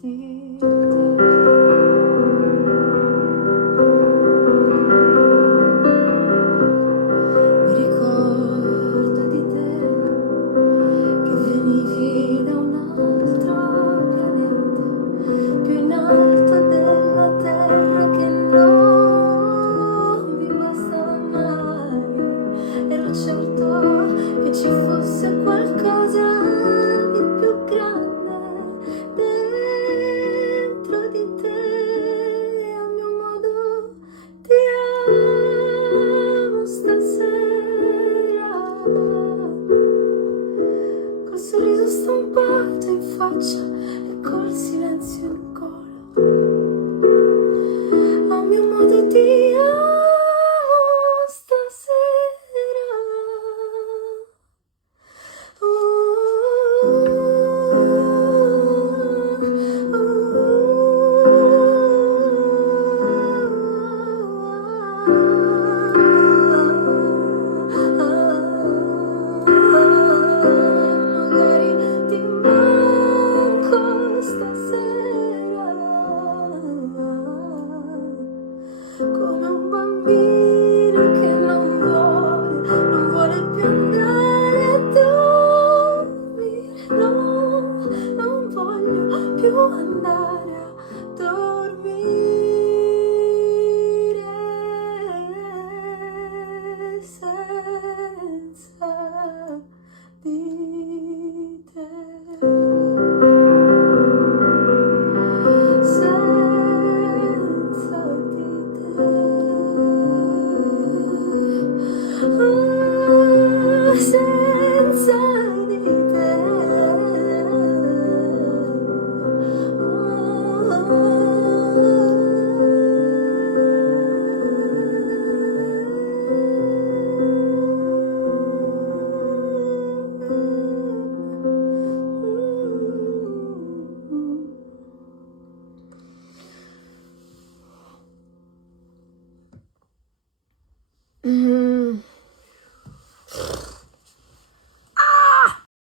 Mi ricordo di te che venivi da un altro pianeta, più in alto della terra, che non vi bastava mai. Ero certo che ci fosse qualcosa di più grande dentro di te. A mio modo ti amo stasera, col sorriso stampato in faccia e col silenzio in gola. A mio modo ti amo stasera. Magari ti manco stasera, come un bambino che non vuole più andare a dormire. No, non voglio più andare a dormire.